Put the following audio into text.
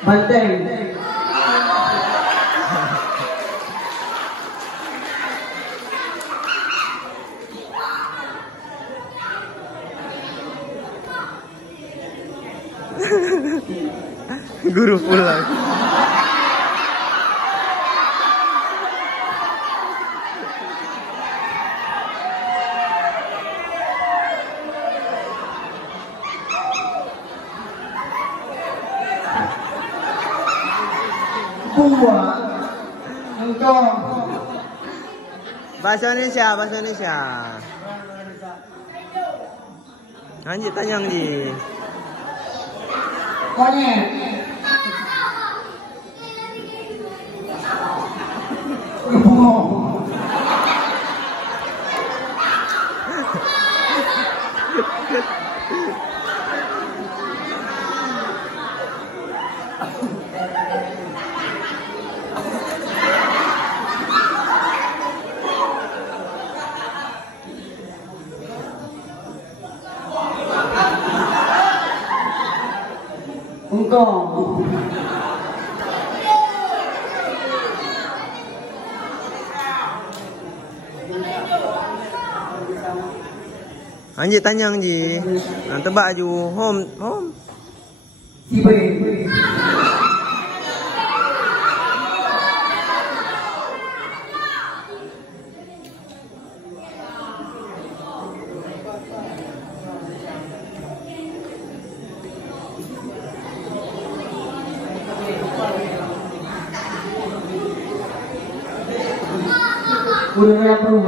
Banteng. Guru pulang. Buah. Engkau. Bahasa Indonesia, bahasa Indonesia. Anjir tanya Anjir. Monyet. Engkau. Anjir tanya Anjir. Tebak je. Home. Tiba. Udah yang perlu.